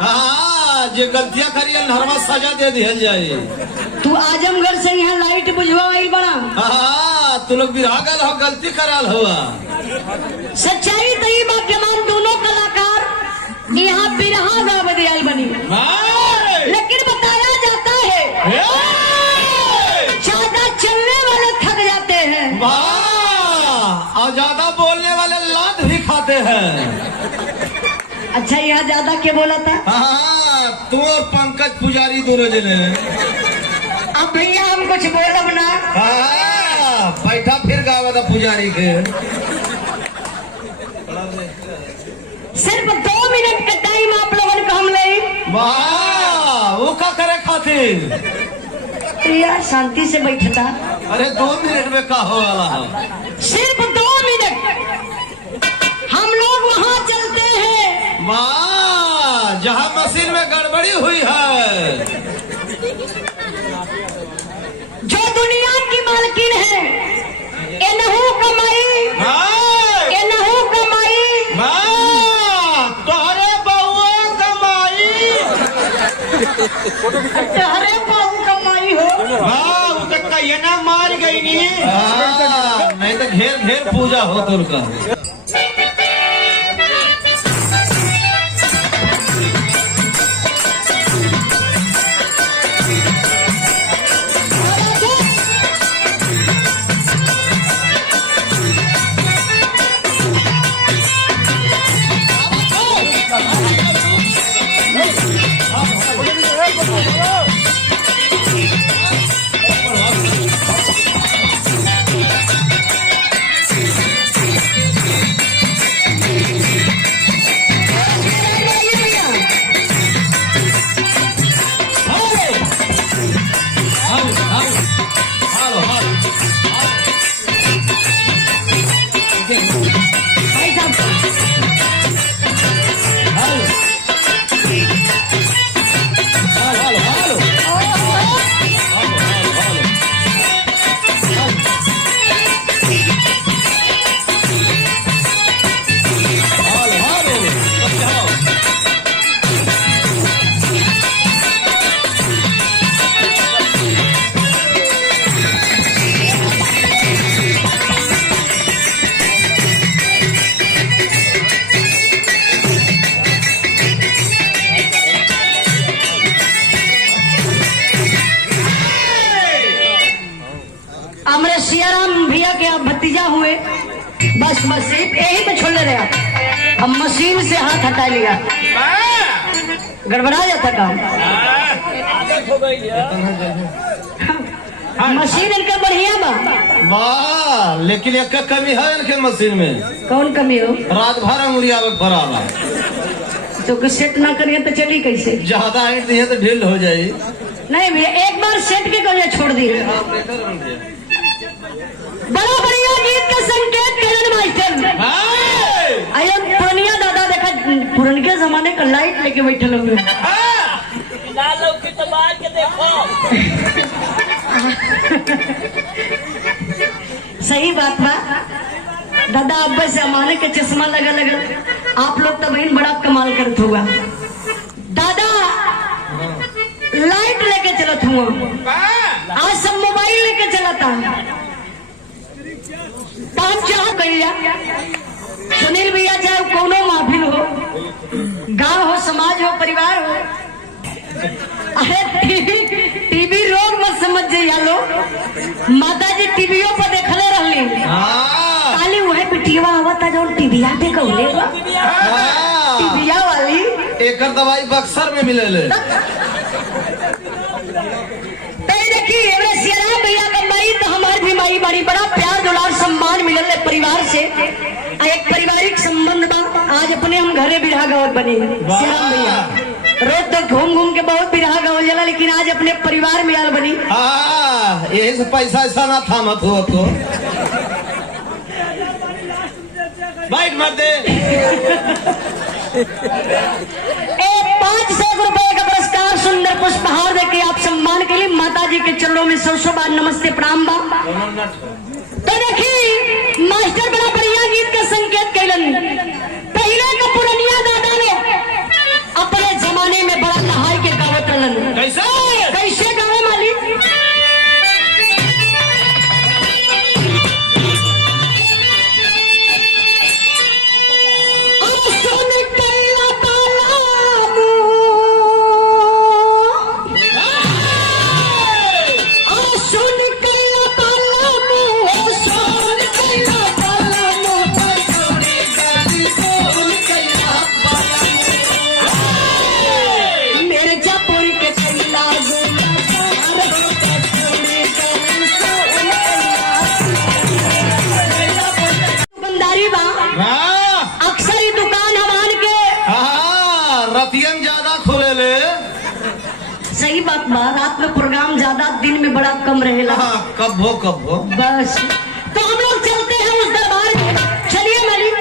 हाँ, जे गलतियां करिए नरमा सजा दे दिया जाए। तू आजमगढ़ से यहाँ लाइट बुझवा आई बड़ा। हाँ, तू लोग बिरागल हो, गलती कराल हुआ। सच्चाई तई बा के मान दोनों कलाकार यहाँ बिरहा गावे दियाल बनी। लेकिन बताया जाता है ज्यादा चलने वाले थक जाते हैं और ज्यादा बोलने वाले लात भी खाते हैं। अच्छा, यहाँ ज्यादा क्या बोला था? हाँ, तू और पंकज पुजारी दोनों जने। अब भैया हम कुछ बोलब ना। हाँ, बैठा फिर गावा था पुजारी के। सिर्फ 2 मिनट का टाइम आप लोगों को हम ले। वाह, वो क्या करे खातिर? यार शांति से बैठता। अरे 2 मिनट में का हो वाला है? सिर्फ 2 मिनट हम लोग वहाँ चलते हैं। वाह, जहाँ मशीन में गड़बड़ी हुई है। जो दुनिया की मालकिन है, एनहू कमाई, एनहू कमाई, तोहरे बउआ कमाई, तोहरे बहू कमाई हो। ये ना मार गई नहीं तो घेर घेर पूजा हो तो उनका। भतीजा हुए बस मशीन यही पे छोड़ रहा। अब मशीन से हाथ हटा लिया, गड़बड़ा जाता काम। मशीन इनका बढ़िया बा। वाह, लेकिन एक कमी है इनके मशीन में। कौन कमी हो? रात भर अंगुलिया भराला। तो सेट ना करिए तो चली कैसे? ज्यादा हाइट दिए तो ढील हो जाये। नहीं भैया, एक बार सेट के कहिए छोड़ दिए। बड़ा बढ़िया गीत का संकेत करण मास्टर। आयो पुरनिया दादा देखा, पुरनके जमाने का लाइट लेके बैठे लोग। सही बात बा दादा, अब्बा से अमाने के चश्मा लगा लगा। आप लोग तो बहन बड़ा कमाल करत हुआ। दादा लाइट लेके चलत हुआ, आज सब मोबाइल लेके चलता। भैया सुनील भैया, चाहे कोनो महफिल हो, गांव हो, समाज हो, परिवार हो, अरे टीवी रोग मत समझ जाइए लो। माता जी टीवियों पर देखले रहली, खाली वह पिटिया आवता जो टीविया पे कहले टीविया वाली एक दवाई बक्सर में मिले ले। देखिए भैया का माई तो हमारी भी माई बड़ी बड़ा प्यार दुलार सम्मान मिलल परिवार से। एक पारिवारिक संबंध बा। आज अपने हम घरे बिरहा गावत बने श्याम भैया। रोज तो घूम घूम के बहुत बिरहा गावल जाला, लेकिन आज अपने परिवार में आल बनी। यही से पैसा ऐसा ना था मत हो तो बाइक मत दे। 500 रुपए का पुरस्कार सुंदर पुष्पहार देके आप सम्मान के लिए माता जी के चरणों में 100 बार नमस्ते प्रणाम बा। तो देखिए मास्टर बड़ा बढ़िया गीत का संकेत कैलन। पहले का पुरनिया दादा ने अपने जमाने आप लोग प्रोग्राम ज्यादा दिन में बड़ा कम रहेला। हाँ, कब हो बस तो हम लोग चलते हैं उस दरबार में। चलिए मालिक।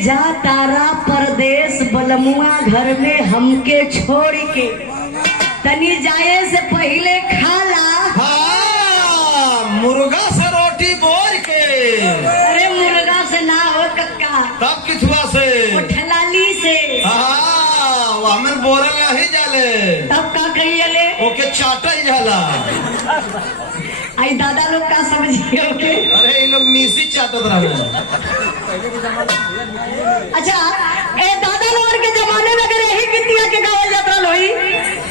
जा तारा परदेश बलमुआ घर में हमके छोड़ के तनी जाए से पहले खाला। हाँ, मुर्गा से रोटी बोर के। अरे मुर्गा से ना हो कक्का, तब किथुआ से? ठलाली से। हाँ, वो हमें बोरल नहीं जाले। तब का कहिए ओके चाटल जाला। आई दादा लोग का समझिए ओके। अरे ये लोग मीसी चाटत रहे। अच्छा, ए दादा लोग के जमाने में अगर यही गीतिया के गावल जाता लोई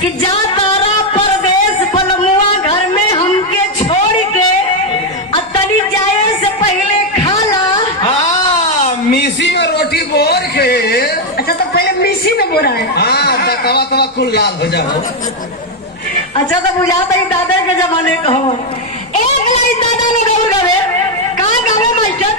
कि जा तारा परदेश बलमुआ घर में हमके छोड़ के तनी जाए से पहले खाला। हाँ, मीसी में रोटी बोर के। अच्छा, तो पहले मीसी में बोरा है। हाँ, तवा तवा कुल लाल हो जाओ। अच्छा, तो बुझाता ही दादा के जमाने का हो। एक लाइन दादा लोग और गावे। कहाँ गावे मास्टर?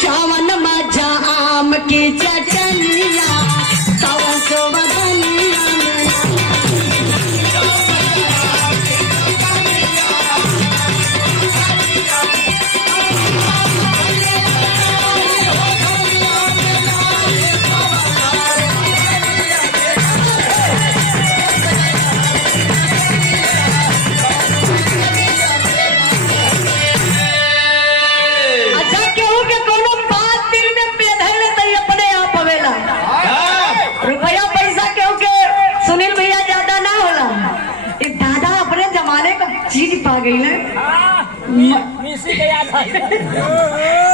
जावन मजा आम की चटनिया तवा सो बदनिया चीज पा गई ना। मिसी के याद है।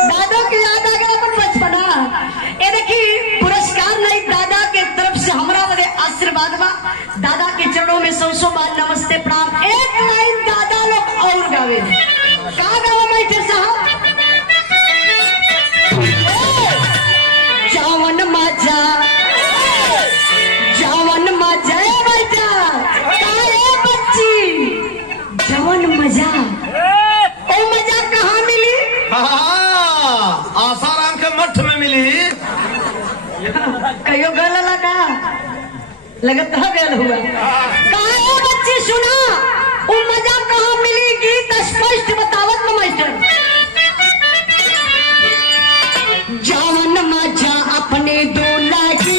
दादा की याद आ गया अपन बचपना। ये देखी पुरस्कार नहीं दादा के तरफ से हमारा बड़े आशीर्वाद बा। दादा के चरणों में सौ बार नमस्ते प्रणाम। एक लाइन दादा लोग और गावे। कहाँ गावे मास्टर साहब? जावन मजा बेटा काहे बच्ची जवन मजा। ओ मजा कहाँ मिली? हाँ, आसाराम के मठ में मिली। कहियो गल लगा लगता गल हुआ। काहे बच्ची सुना ओ मजा कहाँ मिली? गीत स्पष्ट बतावत न मास्टर। जवन मजा अपने दूल्हा की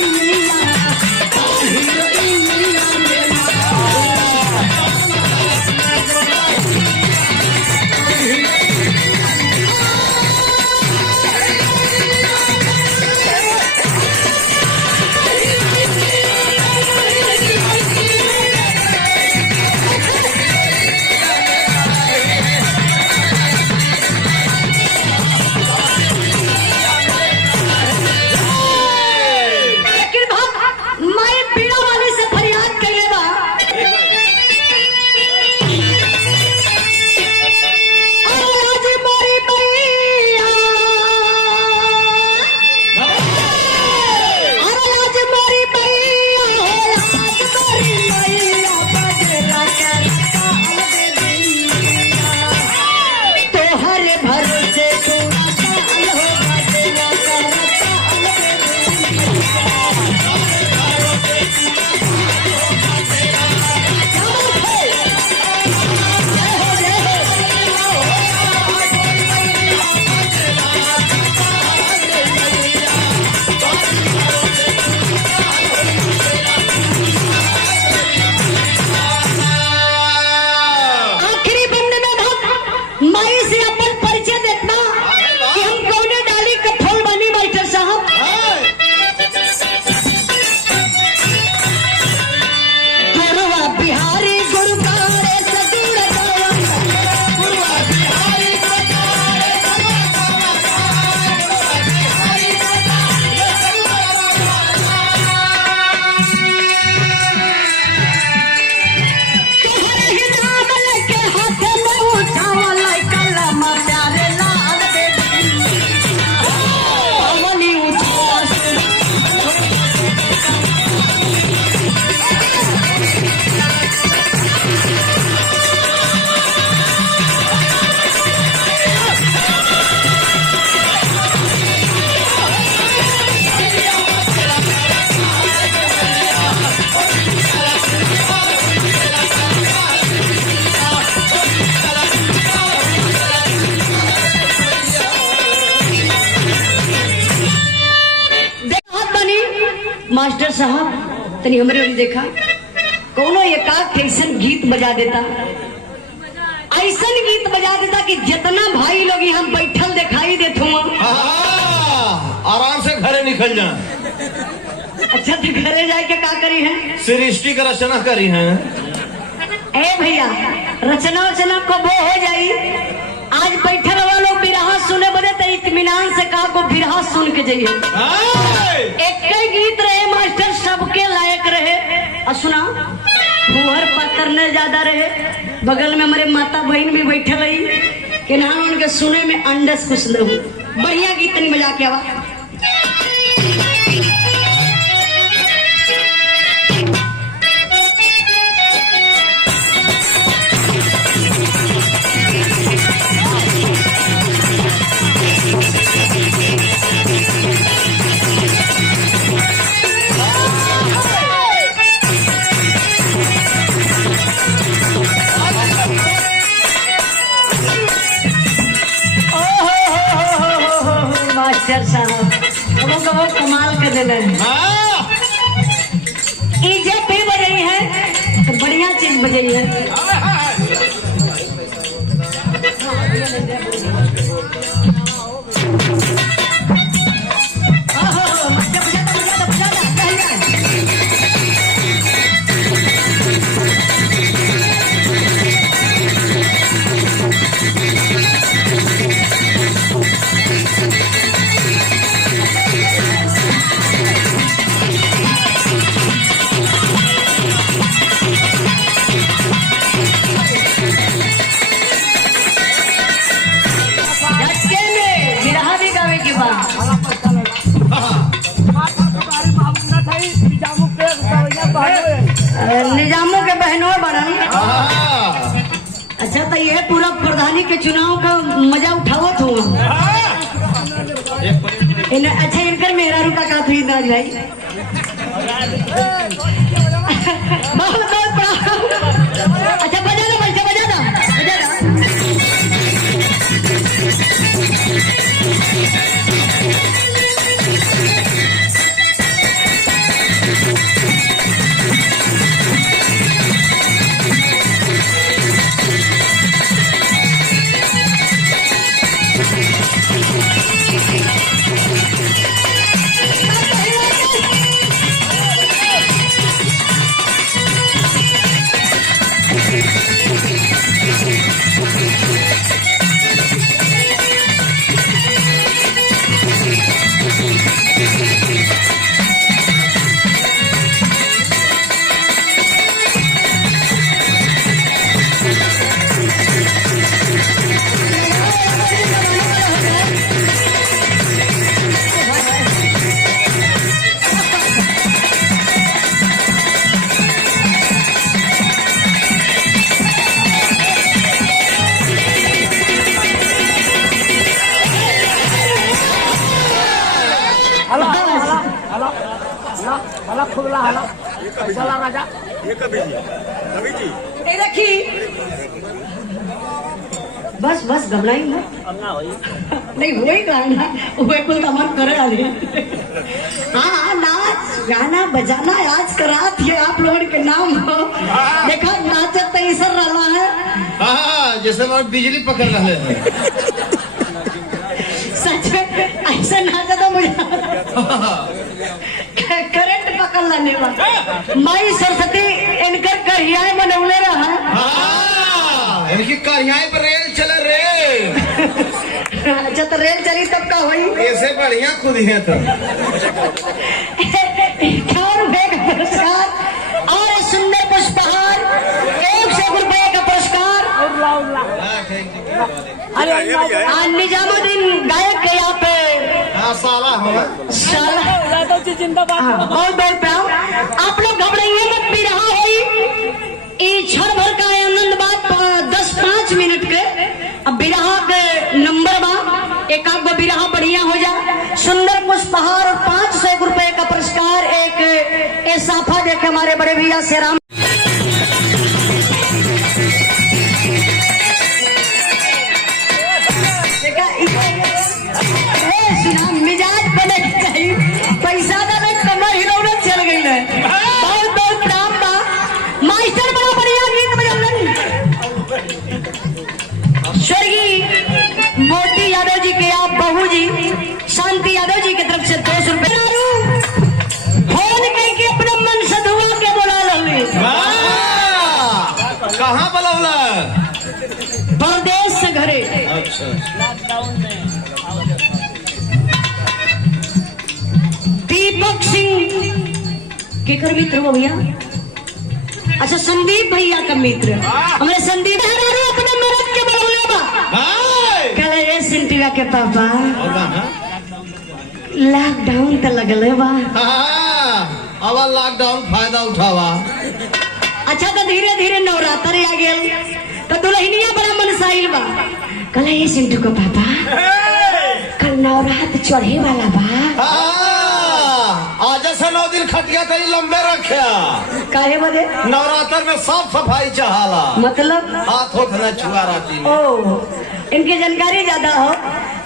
मास्टर साहब तनी हमरे ओरी देखा, कोनो एकाक ऐसन गीत बजा देता, ऐसन गीत बजा देता कि जितना भाई लोग यहाँ बैठल दिखाई देते हुआ आराम से घरे निकल जा। अच्छा तो घरे जाए के का करी है? सृष्टि का रचना करी है। ए भैया रचना वचना को वो हो जाई, आज बैठल वालों बिरहा सुने बदे तो इत्मीनान से कहा को बिरहा सुन के जाइए। एक गीत रहे मास्टर सबके लायक रहे, और सुना फुहर पकड़ने ज्यादा रहे, बगल में हमारे माता बहन भी बैठे रही कि ना उनके सुने में अंडस कुछ न हो। बढ़िया गीत नहीं बजा के आवा। मास्टर साहब वो बहुत कमाल कर देना इज्जत भी बजाई है तो बढ़िया चीज बजाई है। निजामों के बहनों बनन। अच्छा तो ये पूरा प्रधानी के चुनाव का मजा उठावत हो। अच्छा इनकर मेहरारू का का थी दाज भाई बहुत बहुत अच्छा बजा दो बच्चा बजा दो बजा दो। देखी बस बस घबराई ना नहीं वही गाना वही कुल तमन करे आली। हाँ नाच गाना बजाना आज का रात ये आप लोगों के नाम हो। देखा नाचत तो ऐसा रहा है। हाँ जैसे मैं बिजली पकड़ रहे हैं। सच में ऐसा नाचा तो मुझे करंट पकड़ लेने वाला माई सरस्वती इनकर करियाए बनौले रहा। इनकी करियाए पर रेल चले रे। अच्छा तो रेल चली तब का हुई ऐसे बढ़िया खुद है तो 51 रुपए का पुरस्कार और सुंदर पुष्पहार 100 रुपए का पुरस्कार। निजामुद्दीन गायक के यहाँ पे जिंदाबाद बहुत बहुत प्यार। आप लोग घबराइए मत, भी रहा है क्षण भर का आनंद बात 10-5 मिनट के। अब बिरहा के नंबर बा एक आध बिरहा बढ़िया हो जा। सुंदर पुष्पहार और 500 रुपए का पुरस्कार एक साफा देखे हमारे बड़े भैया से राम मिजाज बने चाहिए पैसा ना कमर हिलौना चल अच्छा लॉकडाउन में दीपक सिंह केकर मित्र हो भैया? अच्छा संदीप भैया का मित्र। हमारे संदीप अपने मरद के बोले बा कल ये सिंटिया के पापा लॉकडाउन तो लगले बा। अब लॉकडाउन फायदा उठावा। अच्छा तो धीरे धीरे नवरात्र आ गेल तो दुल्हनिया बड़ा मनसाइल बा। कल ये सिंटू को पापा कल नवरात्र चढ़े वाला बा। आज से 9 दिन खटिया कहीं लंबे रखा काहे बदे? नवरात्र में साफ सफाई चाहाला, मतलब हाथ होत न छुआ राती में। ओ इनकी जानकारी ज्यादा हो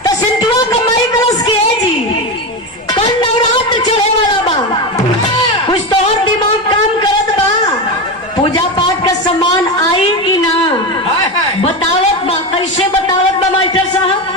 तो सिंटुआ कमाई कलश के है जी कल नवरात्र चढ़े वाला बा। कुछ तो और दिमाग काम करत बा। पूजा पाठ का सामान आई कि ना बतावत बा। कैसे बतावत बा मास्टर साहब?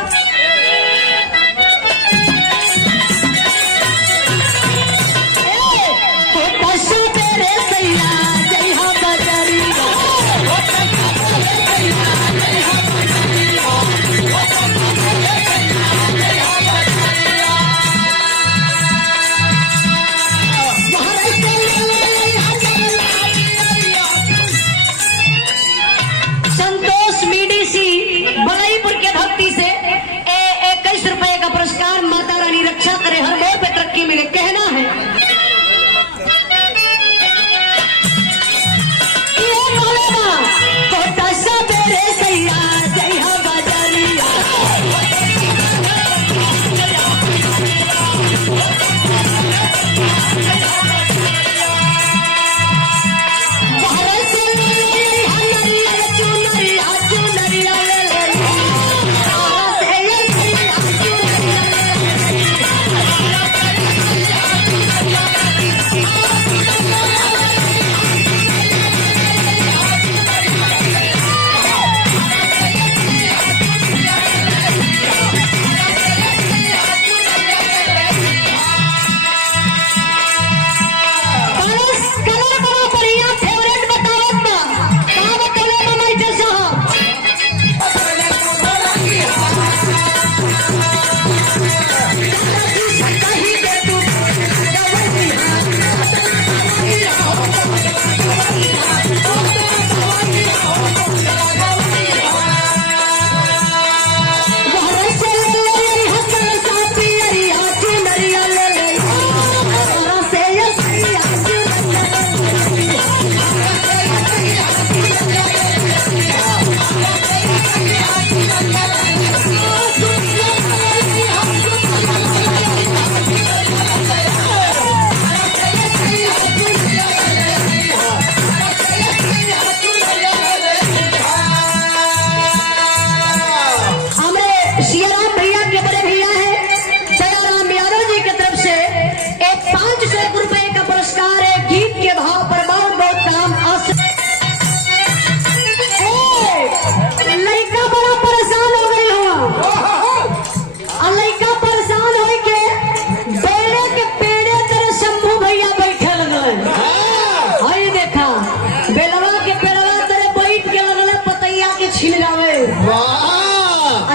रक्षा करे हर मोड़ पे तरक्की मिले कहना है।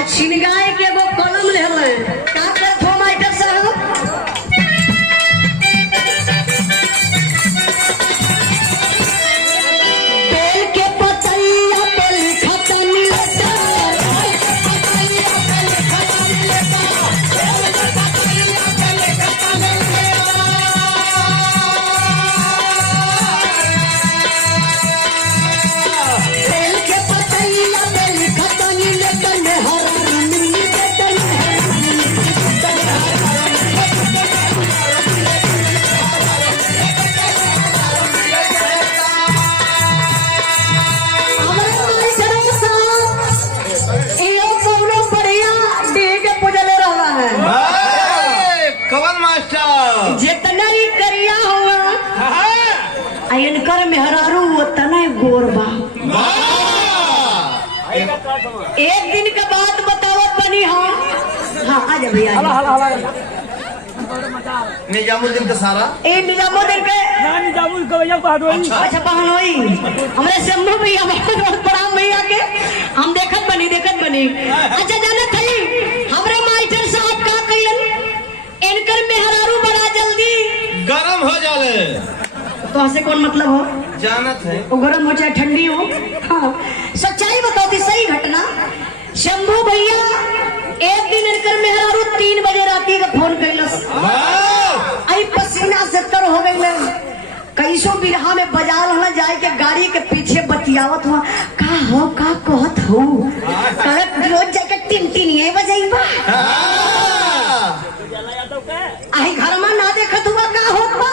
छिनगाए के वो कलम ले का करत हो मास्टर साहब? बेल के पतैया पे लिखत नीलता इनकर मेहरारू उतना गोरबा। एक दिन के बाद बतावत बनी हम। हाँ आ जा भैया। निजामुद्दीन का सारा ए निजामुद्दीन के नानी जामुन कवैया पहाड़ोई अच्छा पहनोई हमरे शंभू भैया बहुत प्रणाम भैया के हम देखत बनी अच्छा जाने थई हमरे मास्टर साहब का कइलन इनकर मेहरारू बड़ा जल्दी गरम हो जाले तो ऐसे कौन मतलब हो जानत है वो गरम हो चाहे ठंडी हो हाँ सच्चाई बताओ थी सही घटना शंभू भैया एक दिन इनकर मेहरारू 3 बजे राती का फोन कैलस आई पसीना से तर हो गई कैसो बिरहा में बाजार होना जाए के गाड़ी के पीछे बतियावत हुआ का हो का कहत हो रोज जाके टिन ये बजाइबा आई घर में ना देखत हुआ का होत बा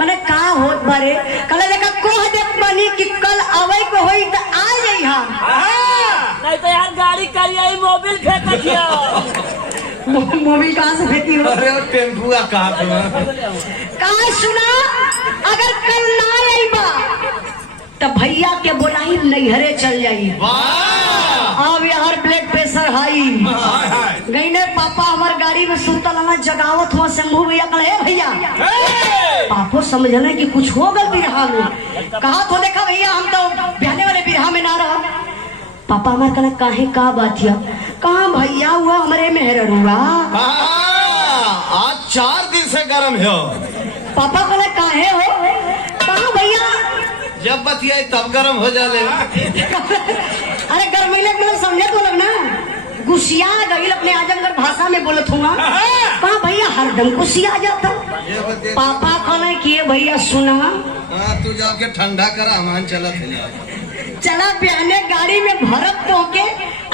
कने का होत बारे कने देखा कोह देख बनी कि कल आवे को होई त आ जाई हां नहीं तो यार गाड़ी करिए मोबाइल फेंक दिया मोबाइल कहां से फेंकी हो अरे टेम्पू कहां सुना अगर कल ना आईबा तो भैया के बोलाई नैहरे चल जाई अब यार ब्लड प्रेशर हाई गई ने पापा हमार गाड़ी में सुतल ना जगावत हुआ शंभू भैया कहे भैया पापो समझने कि कुछ हो गल बिरहा में कहा तो देखा भैया हम तो बहने वाले बिरहा में ना रहा पापा हमारे कहना काहे का बात है कहा भैया हुआ हमारे मेहर हुआ आज 4 दिन से गरम हो पापा कहना काहे हो कहा भैया जब बतिया तब गरम हो जाले अरे गर्मीले मतलब समझे तो लोग ना गुस्सिया गई अपने आजमगढ़ भाषा में बोलत हुआ कहा भैया हरदम गुस्सिया जाता पापा कहना किए भैया सुना तू जाके ठंडा करा हमान चला बहने गाड़ी में भरत तो के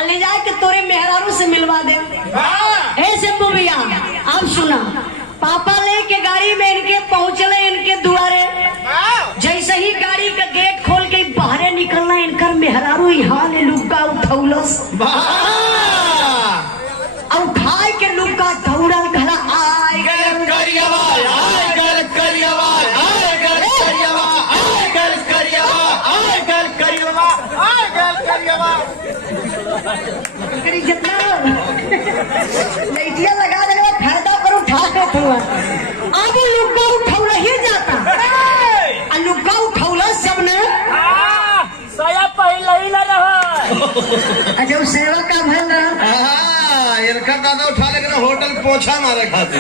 ले जाए के तोरे मेहरारू से मिलवा दे ए शंभू भैया अब सुना पापा लेके गाड़ी में इनके पहुंचले इनके दुआरे जैसे ही गाड़ी का गेट खोल के बाहर निकलना इनकर मेहरारू यहाँ ने लुक्का उठौलस और उठाए के लुक्का दौड़ल घरा आए जितना लैटिया लगा देने में फायदा पर उठा हुआ अब लुक्का उठौल ही जाता लुक्का उठौल सब ने सया पहले ही ना रहा अच्छा वो सेवा का भल रहा इनका दादा उठा लेकिन होटल पोछा मारे खाते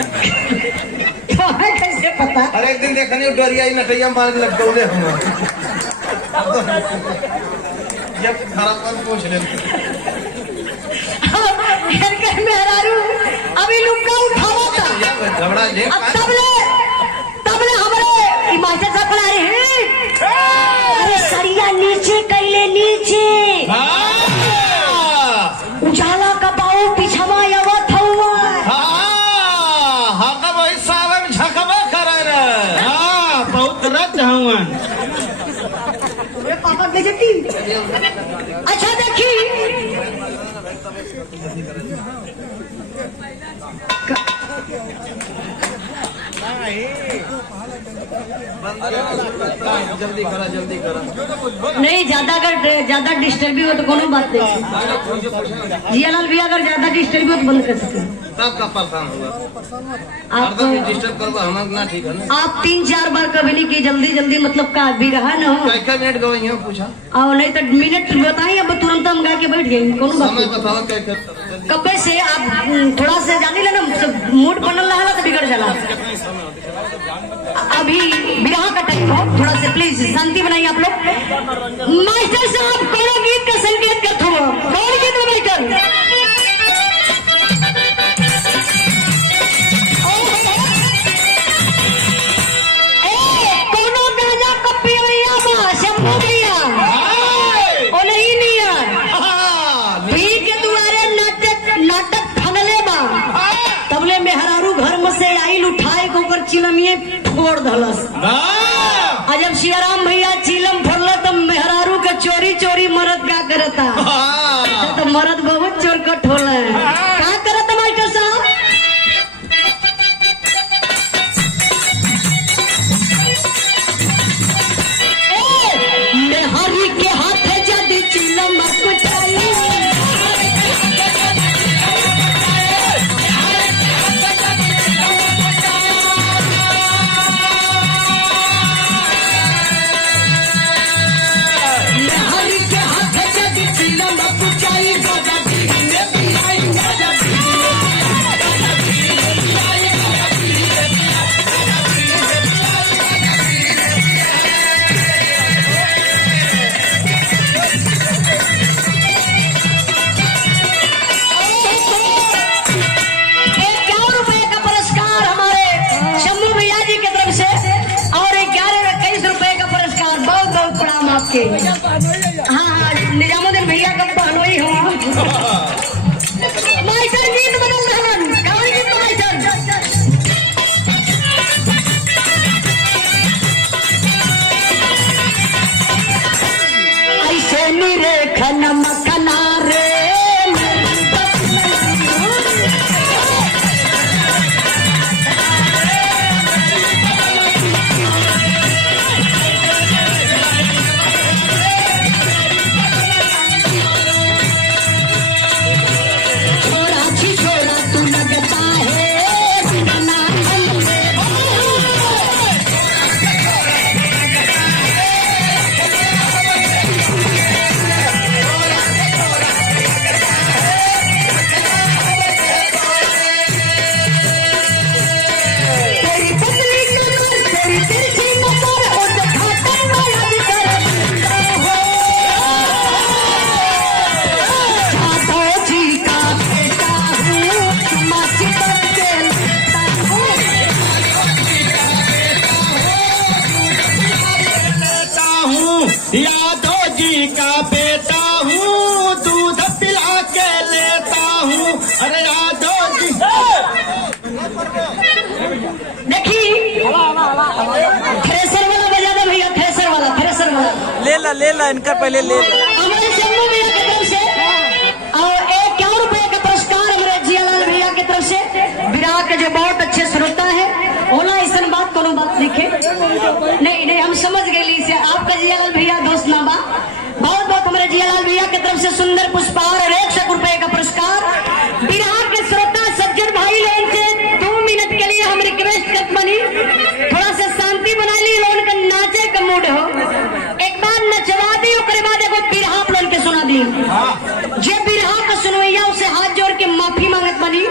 कैसे पता अरे एक दिन देखने डरिया ही नटैया मार लग गए हम जब खराब पूछ ले मेहरारू अभी लुक्का उठावा था घबरा ले तबले हमारे मास्टर साहब बना रहे हैं अरे सरिया नीचे कैले नीचे उजाला का बाऊ पिछवा आवत हुआ हां का वही साल में झकबा करे रे हां बहुत रच हवन ये पापा के जती अच्छा देखी जल्दी करा नहीं ज्यादा डिस्टर्ब हो तो कोनो बात नहीं जियालाल भैया अगर ज्यादा डिस्टर्ब हो तो बंद कर सकते तब का परेशान होगा आप डिस्टर्ब करवा हम ना ठीक है ना आप 3-4 बार कभी नहीं की जल्दी मतलब का भी रहा ना हो कैसे मिनट गई है पूछा और नहीं तो मिनट बताइए अब तुरंत हम गा के बैठ गए कोनो बात समय नहीं बताओ कैसे कब से आप थोड़ा से जानी लेना मूड बनल रहा तो बिगड़ जाला अभी विवाह का टाइम हो थोड़ा से प्लीज शांति बनाइए आप लोग मास्टर साहब कौन गीत का संकेत करते हो कौन गीत में मास्टर कोनो गाना का पिया बा शंभू भैया ओ नहीं निया भी के दुआरे नाटक फनले बा तबले मेहरारू घर में से आई उठाए को कर चिलमिए फोड़ धलस जब सियाराम भैया चिलम फोड़ला तो मेहरारू का चोरी मरद का करता तो मरद बहुत चोर कट होला का करता मास्टर साहब मेहरी के हाथ जदी चिलम कुटाई के। हाँ निजामुद्दीन भैया का पहनोई हो। मास्टर गीत बदल रहलन, कौन गीत मास्टर? ऐसे निरेखन मखना रे यादव जी का बेटा हूँ, दूध पिला के लेता हूँ। अरे यादव जी देखी थ्रेसर वाला बजा दे भैया, थ्रेसर वाला ले ला इनका पहले ले ला। हमारे शंभू भैया की तरफ से और 51 रुपए का पुरस्कार हमारे जियालाल भैया की तरफ से। विराट के जो बहुत अच्छे श्रोता है होना ऐसा बात कोनो बात लिखे नहीं हम समझ गए से आपका जियालाल भैया दोस्त ना बा। बहुत बहुत हमारे जियालाल भैया की तरफ से सुंदर पुष्पहार और 100 रुपए का पुरस्कार। विराट के श्रोता सज्जन भाई लोगों से 2 मिनट के लिए हम रिक्वेस्ट करते बनी, थोड़ा सा शांति बना ली, लोगों का नाचे का मूड हो, एक बार नचवा दी, उसके बाद एगो बिरहा आप लोगों के सुना दी। जे बिरहा का सुनवैया उसे हाथ जोड़ के माफी मांगत बनी।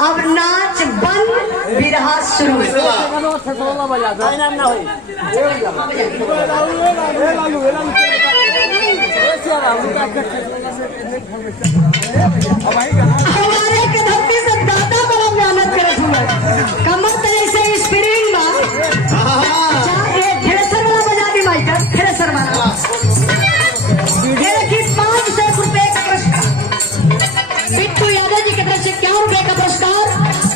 अब नाच बंद, बिरहा शुरू। हमारे के धरती से दादा बड़ा मेहनत करत हुआ, कमर तले से स्प्रिंग बा। थ्रेसर वाला बजा दी माइकल, थ्रेसर वाला। ये देखिए 500 रुपए का पुरस्कार बिट्टू यादव जी की तरफ से 51 रुपए का पुरस्कार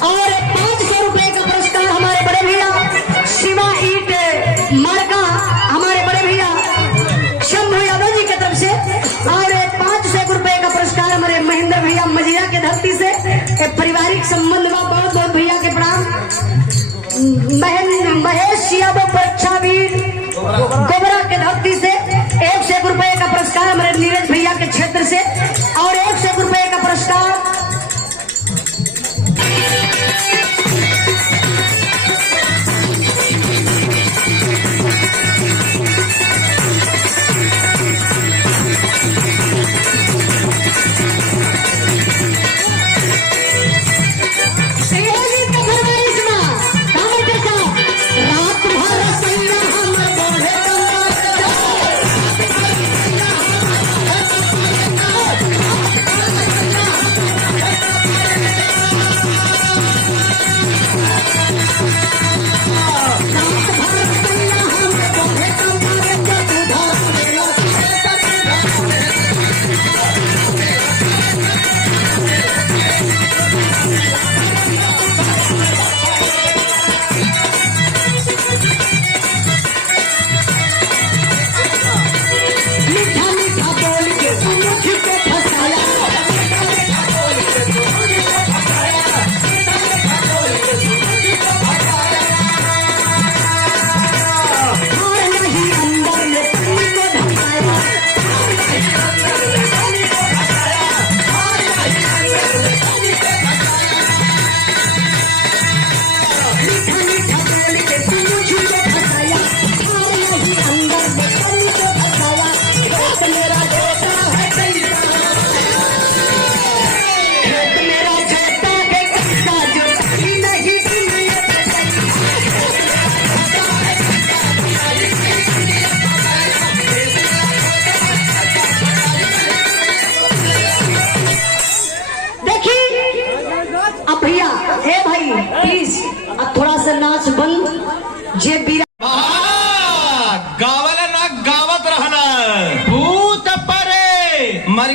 और 500 रुपए का पुरस्कार हमारे बड़े भैया शिवा ईट मार्का, हमारे बड़े भैया शंभू यादव जी की तरफ से और 500 रुपए का पुरस्कार हमारे महेंद्र भैया मजीरा के धरती से।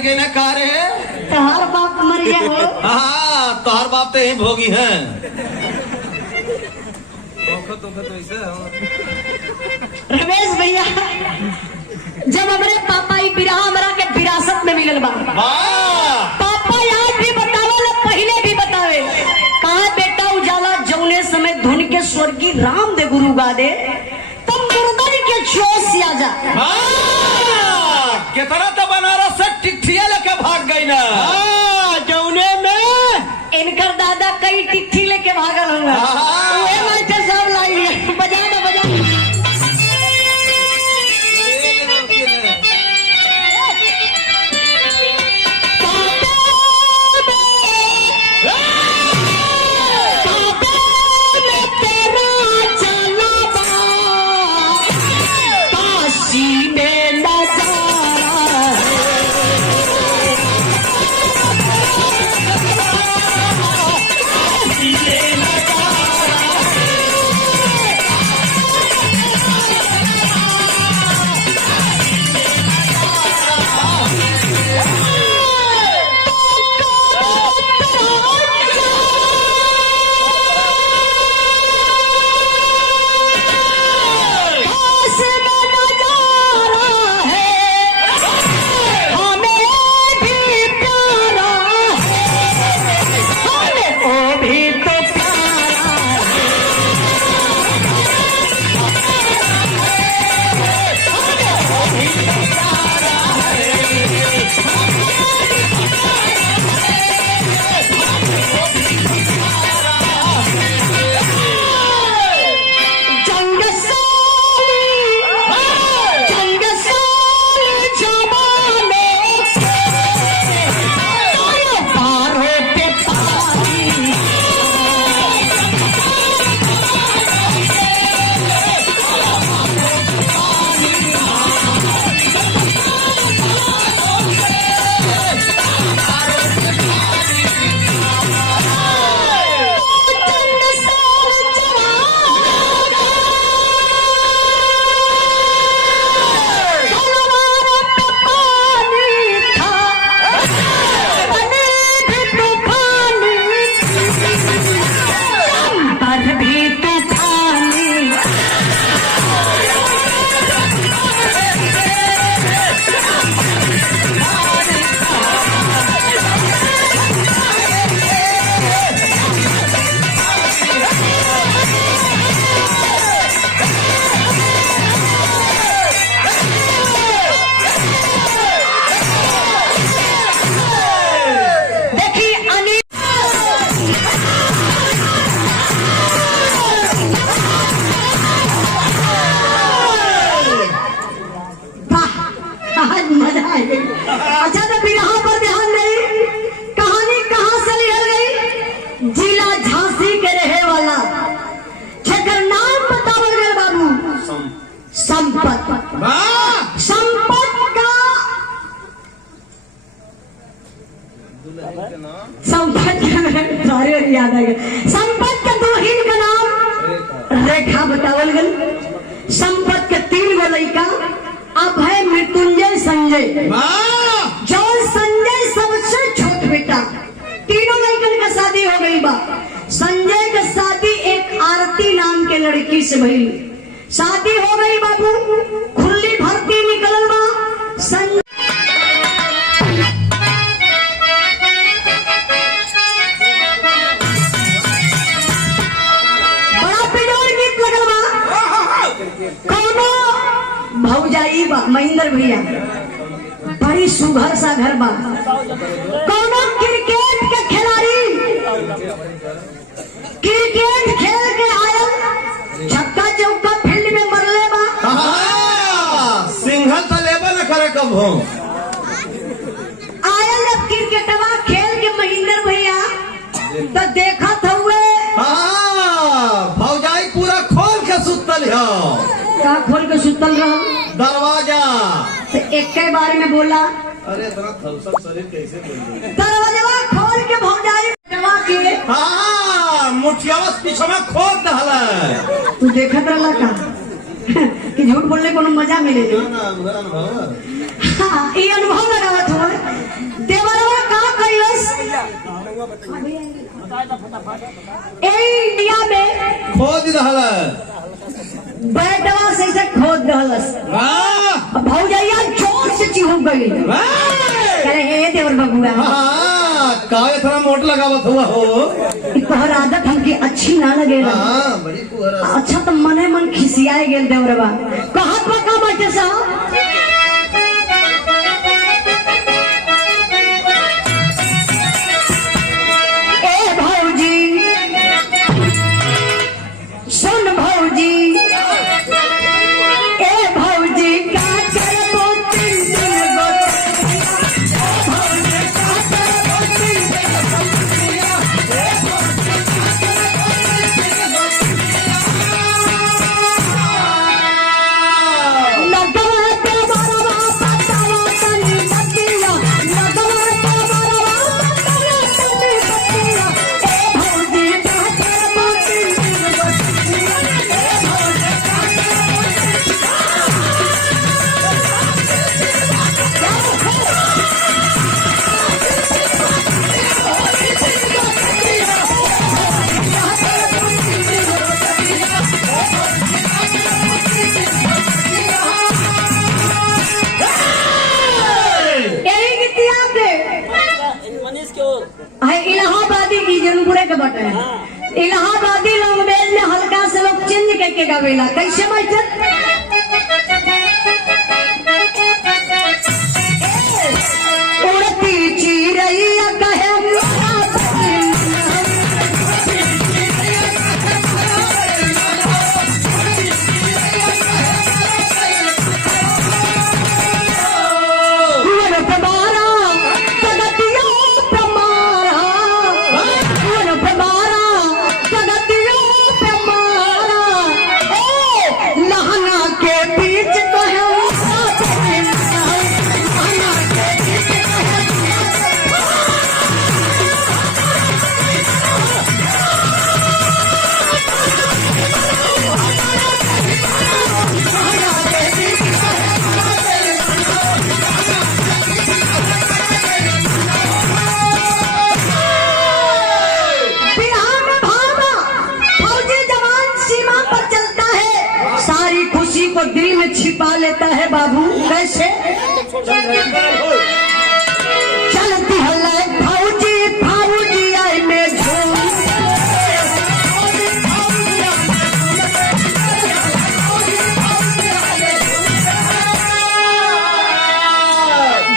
के न कारे तहार बाप मर गया हो। हाँ तोहर बाप तो यही भोगी है। रमेश भैया जब हमारे पापा ही बिरहा हमरा के विरासत में मिलल बा। पापा आज भी बतावे पहले भी बतावे कहा बेटा उजाला जौने समय धुन के स्वर्गीय राम दे गुरु गा दे तब मुर्दन के जोश आ जा। कितना तो बनारस से टिट्ठिया लेके भाग गई ना जौने में इनकर दादा कई टिट्ठी लेके भागल होंगे। मास्टर साहब लाई लिया बजा दो बजा अच्छा तो फिर यहाँ पर ध्यान नहीं कहानी कहाँ से निकल गई। जिला झांसी के रहे वाला जेकर नाम बतावल गए बाबू संपत। संपत का सॉरी याद आ गया। संपत के दुल्हन का नाम रेखा बतावल गई। संपत के 3 गो लड़का अभय मृत्युंजय संजय। जौन संजय सबसे छोट बेटा। तीनों लड़कन का शादी हो गई बा। संजय का शादी एक आरती नाम के लड़की से भई। शादी हो गई बाबू खुली भर्ती निकलल बा। संजय बड़ा पिडोर गीत लगल बा। कौनो भौजाई बा महेंद्र भैया बड़ी सुघर सा घर बा। कौनो क्रिकेट के खिलाड़ी क्रिकेट खेल के आयल छक्का चौका फील्ड में मरले बा। सिंगल तो लेबल न करे कब हो आयल जब क्रिकेटवा खेल के महेंद्र भैया तो देखा था भौजाई पूरा खोल के सुतल हो। का खोल के सुतल रहा दरवाजा तो एक के बारे में बोला। अरे इतना थमसप शरीर कैसे बोल दरवाजा खोल के भौजाई के मुठिया पीछे में खोद दहला। तू देखत रहला का कि झूठ बोलने को मजा मिले। हाँ ये अनुभव लगावत हो इंडिया में खोज रहल बैठवा से खोद दहलस वाह भौजैया जोर से चिहुक गई करे हे देवर बबुआ काहे थोड़ा मोट लगावत हुआ हो तोहर आदत हमके अच्छी ना लगे बड़ी फुहरा अच्छा तो मने मन खिसियाए गेल देवरबा कहत बा का बाटे साहब ए भौजी सुन भौजी ए भौजी का करबो तीन दिन इलाहाबादी की जरूर के बटे इलाहाबादी लैंग्वेज में हल्का से लोग चेंज करके गावेला कैसे बैठे उड़ती चिड़ैया कहे दिल में छिपा लेता है बाबू कैसे चलती है फौजी फौजी आई में झूम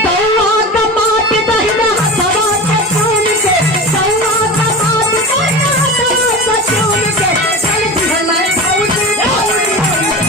दौआ का माट दहिना सवा के सुन के दौआ का माट दहिना सवा के सुन के चलती है फौजी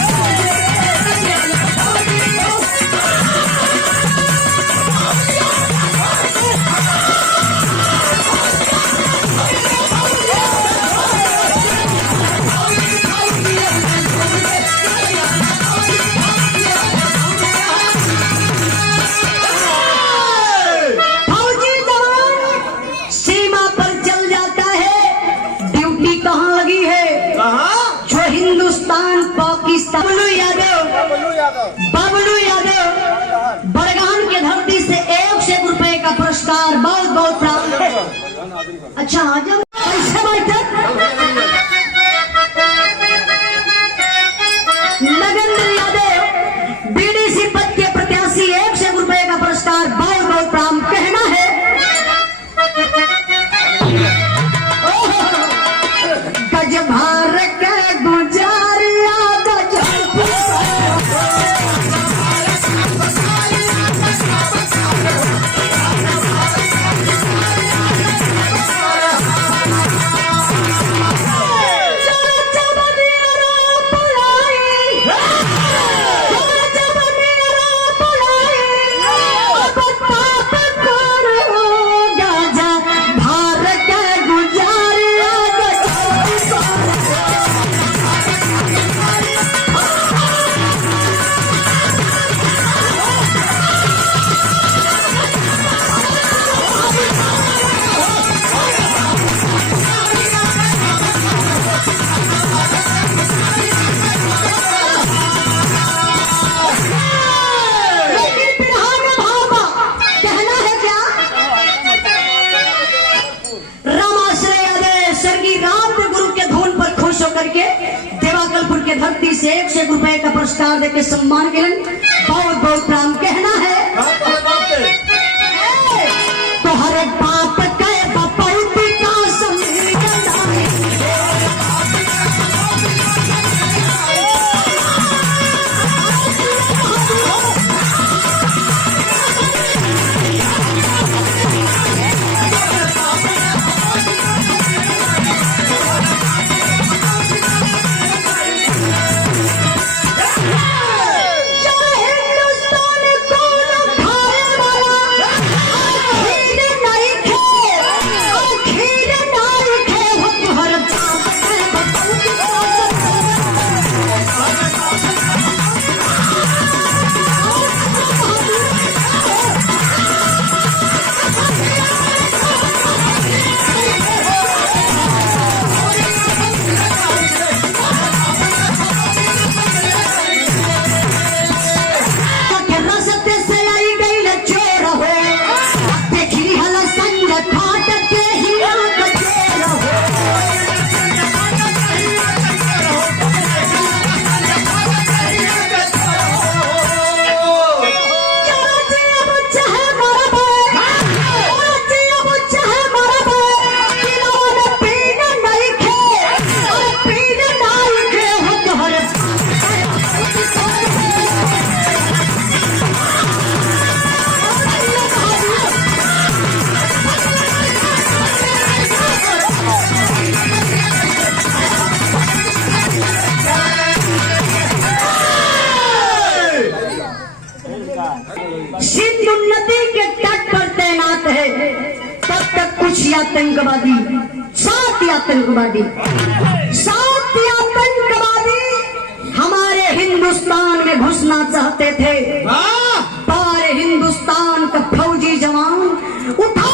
बबलू यादव बड़गान के धरती से 1 रुपए का पुरस्कार बहुत बहुत प्राप्त। अच्छा आजम कैसे बैठे नगेंद्र यादव बीडीसी पद के प्रत्याशी 1 रुपए का पुरस्कार बहुत बहुत प्राप्त। कहना है गज भार के गुजारिया के धरती से 101 रुपए का पुरस्कार देके सम्मान के बहुत बहुत प्रणाम कहना है। तो हरे बाप के बपौती का सिंधु नदी के तट पर तैनात है। तब तक कुछ आतंकवादी, 7 आतंकवादी हमारे हिंदुस्तान में घुसना चाहते थे। पर हिंदुस्तान का फौजी जवान उठा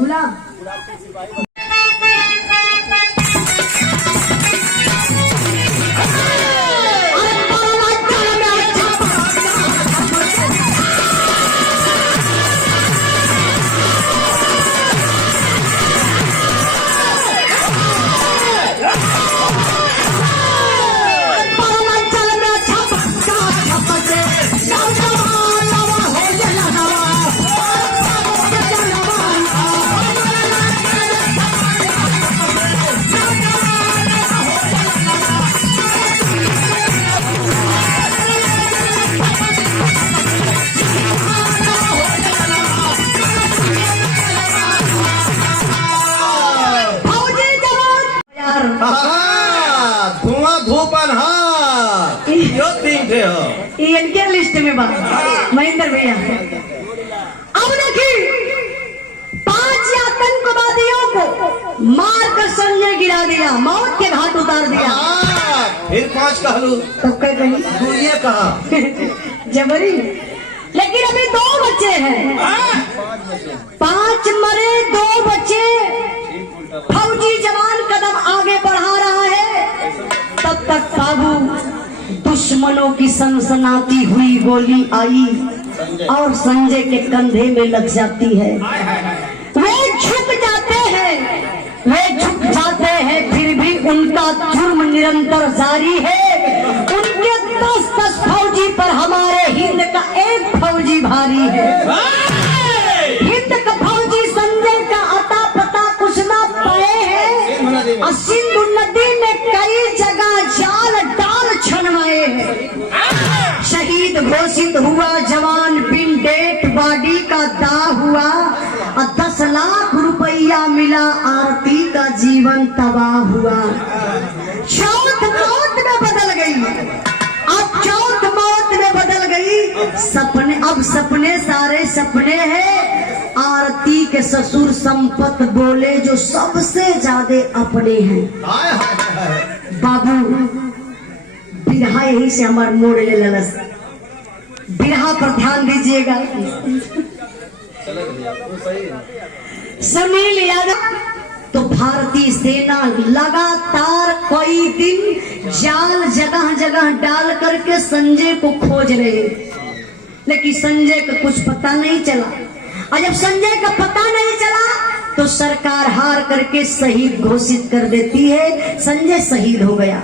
गुलाब इनके लिस्ट में बात महेंद्र भैया। अब देखिए 5 आतंकवादियों को मारकर संजय गिरा दिया, मौत के घाट उतार दिया। फिर 5 कहलू तो कहीं तू ये कहा जबरी। लेकिन अभी 2 बच्चे हैं, 5 मरे 2 बच्चे। फौजी जवान कदम आगे बढ़ा रहा है, तब तक बाबू दुश्मनों की सनसनाती हुई गोली आई और संजय के कंधे में लग जाती है। वे झुक जाते हैं, फिर भी उनका जुर्म निरंतर जारी है। उनके 10 फौजी पर हमारे हिंद का 1 फौजी भारी है। हिंद का फौजी संजय का अता पता कुछ ना पाए हैं और सिंधु नदी में कई जगह जाल डाल छनवाए हैं। शहीद घोषित हुआ जवान, बिन डेट बॉडी का दाह हुआ और 10 लाख रुपया मिला, आरती का जीवन तबाह हुआ। चौथ मौत में बदल गई, अब चौथ मौत में बदल गई। सपने अब सपने सारे सपने हैं। आरती के ससुर संपत बोले जो सबसे ज्यादा अपने हैं। बाबू बिरहा यही से हमारे मोड़ ले ललस, बिरहा पर ध्यान दीजिएगा। सुनील यादव तो भारतीय सेना लगातार कई दिन जाल जगह जगह डाल करके संजय को खोज रहे, लेकिन संजय का कुछ पता नहीं चला। और जब संजय का पता नहीं चला तो सरकार हार करके शहीद घोषित कर देती है। संजय शहीद हो गया।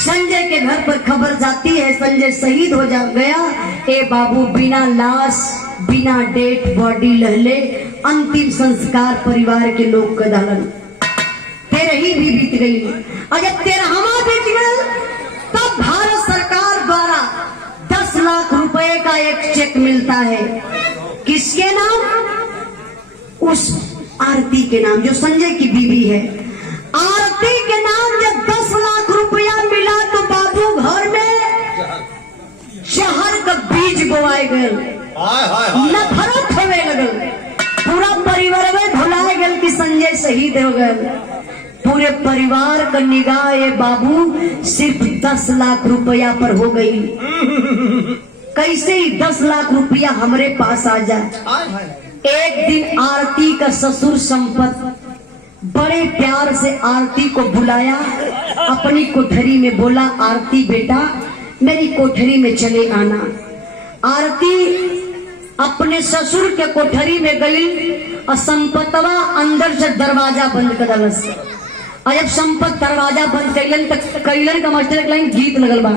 संजय के घर पर खबर जाती है संजय शहीद हो जा गया। ए बाबू, बिना लाश बिना डेड बॉडी लहले अंतिम संस्कार परिवार के लोग का डालन। 13 भी बीत गई और जब 13वां बीत गया तब भारत सरकार द्वारा 10 लाख रुपए का एक चेक मिलता है। किसके नाम? उस आरती के नाम, जो संजय की बीवी है। आरती के नाम जब 10 लाख रुपया मिला तो बाबू घर में शहर का बीज बोआए गए, नफरत होने लगल। पूरा परिवार में धुलाए गए कि संजय शहीद हो गए। पूरे परिवार का निगाह ये बाबू सिर्फ 10 लाख रुपया पर हो गई। कैसे ही 10 लाख रुपया हमारे पास आ जाए। एक दिन आरती का ससुर संपत बड़े प्यार से आरती को बुलाया, अपनी कोठरी में बोला, आरती बेटा मेरी कोठरी में चले आना। आरती अपने ससुर के कोठरी में गई और संपतवा अंदर से दरवाजा बंद कर दलस। और जब संपत दरवाजा बंद कैलन तक कैलन का मास्टर लाइन गीत लगल बा।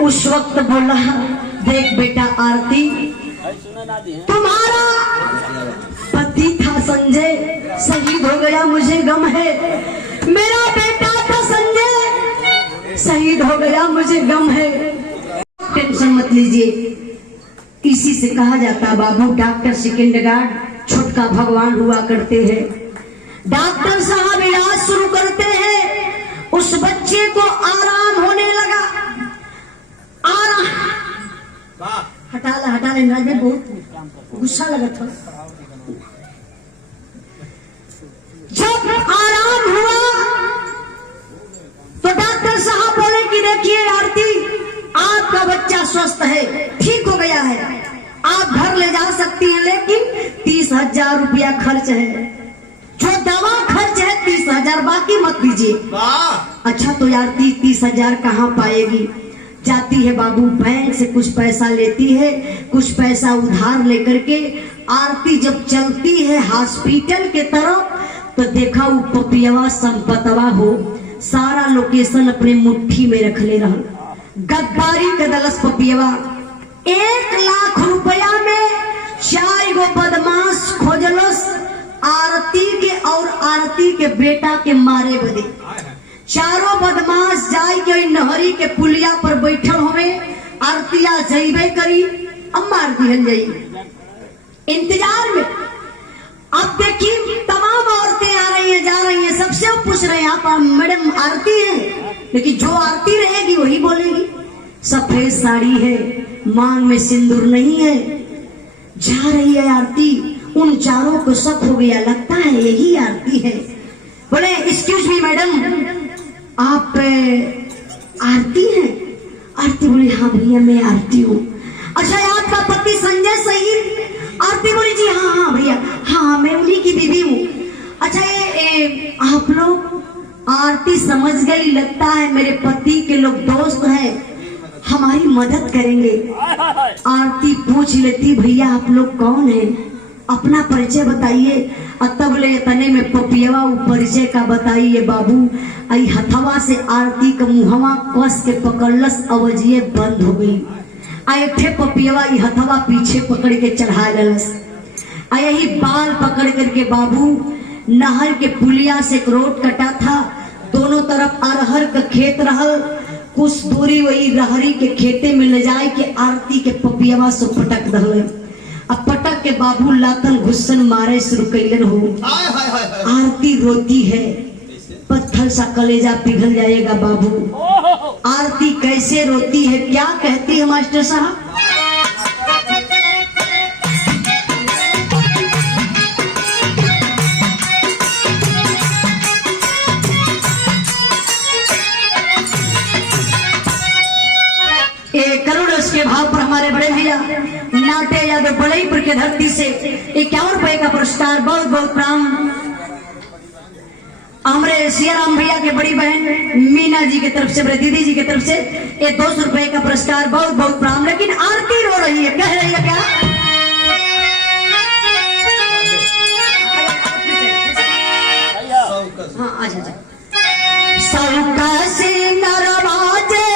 उस वक्त बोला, देख बेटा आरती, तुम्हारा पति था संजय शहीद हो गया, मुझे गम है। मेरा बेटा था संजय शहीद हो गया, मुझे गम है। टेंशन मत लीजिए। इसी से कहा जाता बाबू डॉक्टर सेकंड गार्ड छोटका भगवान हुआ करते हैं। डॉक्टर साहब इलाज शुरू करते हैं, उस बच्चे को आराम होने लगा। हटा ले में बहुत गुस्सा लगा था। जब आराम हुआ तो डॉक्टर साहब बोले कि देखिए आरती, आपका बच्चा स्वस्थ है, ठीक हो गया है, आप घर ले जा सकती हैं, लेकिन 30,000 रुपया खर्च है। जो दवा खर्च है 30,000, बाकी मत दीजिए। अच्छा तो आरती 30,000 कहाँ पाएगी? जाती है बाबू बैंक से कुछ पैसा लेती है, कुछ पैसा उधार लेकर के आरती जब चलती है हॉस्पिटल के तरफ तो देखा वो पपियवा संपतवा हो सारा लोकेशन अपने मुट्ठी में रख ले रहा। गद्दारी का दलस पपियवा 1 लाख रुपया में 4 गो बदमाश खोजलस आरती के और आरती के बेटा के मारे बदे। चारों बदमाश जाए के नहरी के पुलिया पर बैठल हुए, आरतिया जइबे करी, अब मार दिहन जाई इंतजार में। अब देखिए तमाम औरतें आ रही हैं, जा रही हैं, सबसे पूछ रहे हैं आप मैडम आरती है, लेकिन जो आरती रहेगी वही बोलेगी। सफेद साड़ी है, मांग में सिंदूर नहीं है, जा रही है आरती। उन चारों को शक हो गया, लगता है यही आरती है। बोले एक्सक्यूज मी मैडम, आप आरती हैं? आरती बोली हाँ भैया मैं आरती हूँ। अच्छा आपका पति संजय शहीद? आरती बोली जी हाँ हाँ भैया, हाँ मैं उन्हीं की बीवी हूँ। अच्छा ये आप लोग आरती समझ गई, लगता है मेरे पति के लोग दोस्त हैं, हमारी मदद करेंगे। आरती पूछ लेती भैया आप लोग कौन हैं, अपना परिचय बताइए। तब ले तने में पपियवा परिचय का बताइए बाबू। आई हथवा से आरती का मुहवा कस के पकड़लस, अवजिए बंद हो गई। आई ठे पपियवा हथवा पीछे पकड़ के चढ़ा लस। यही बाल पकड़ करके बाबू नहर के पुलिया से एक रोड कटा था, दोनों तरफ अरहर का खेत रहल, कुछ दूरी वही रहरी के खेते में ले जाए के आरती के पपियावा से पटक दहले। अब पटक के बाबू लातन घुस्सन मारे शुरू कैलन हो। आरती रोती है, पत्थर सा कलेजा पिघल जाएगा बाबू। आरती कैसे रोती है, क्या कहती है मास्टर साहब? करुण उसके भाव पर हमारे बड़े भैया नाटे यादव बलईपुर के धरती से 51 रुपए का पुरस्कार, बहुत बहुत प्रणाम। हमारे सियाराम भैया के बड़ी बहन मीना जी की तरफ से, बड़े दीदी जी की तरफ से ये 200 रुपए का पुरस्कार, बहुत बहुत प्रणाम। लेकिन आरती रो रही है, कह रही है क्या? हाँ अच्छा सौका से नरवाजे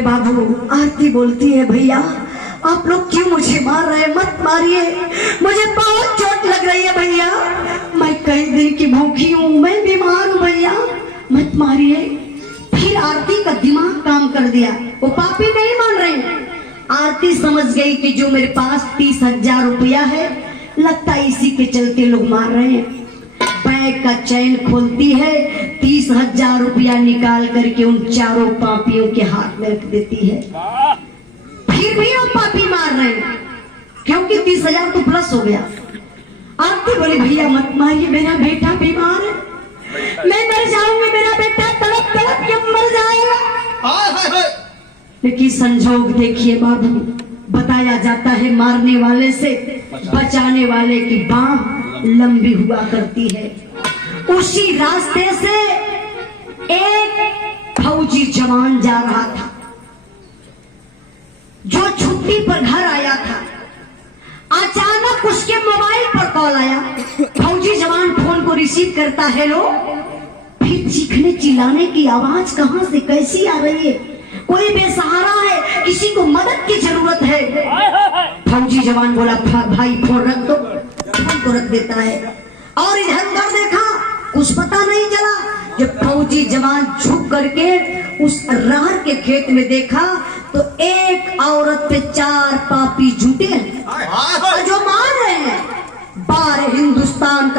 बाबू आरती बोलती है, भैया आप लोग क्यों मुझे मार रहे हैं? मत मारिए, मुझे बहुत चोट लग रही है भैया, मैं कई दिन की भूखी हूँ, मैं बीमार हूँ भैया, मत मारिए। फिर आरती का दिमाग काम कर दिया, वो पापी नहीं मान रहे। आरती समझ गई कि जो मेरे पास 30,000 रुपया है, लगता है इसी के चलते लोग मार रहे हैं। बैग का चैन खोलती है, 30,000 रुपया निकाल करके उन चारों पापियों के हाथ में रख देती है। फिर भी वो पापी मार रहे हैं, क्योंकि 30,000 तो प्लस हो गया। आरती बोली, भैया मत मारिए, मेरा बेटा बीमार है, मैं मर जाऊंगी, मेरा बेटा तड़प तड़प के मर जाएगा। लेकिन संजोग देखिए बाबू, बताया जाता है मारने वाले से बचाने वाले की बाह लंबी हुआ करती है। उसी रास्ते से एक फौजी जवान जा रहा था, जो छुट्टी पर घर आया था। अचानक उसके मोबाइल पर कॉल आया। फौजी जवान फोन को रिसीव करता, हेलो। फिर चीखने चिल्लाने की आवाज कहां से कैसी आ रही है? कोई बेसहारा है, किसी को मदद की जरूरत है। फौजी जवान बोला, भाई फोन रख दो। फोन को रख देता है और इधर उधर देखा, कुछ पता नहीं चला। जब फौजी जवान झुक करके उस राहर के खेत में देखा तो एक औरत पे 4 पापी जुटे हैं और जो मार रहे हैं। बार हिंदुस्तान का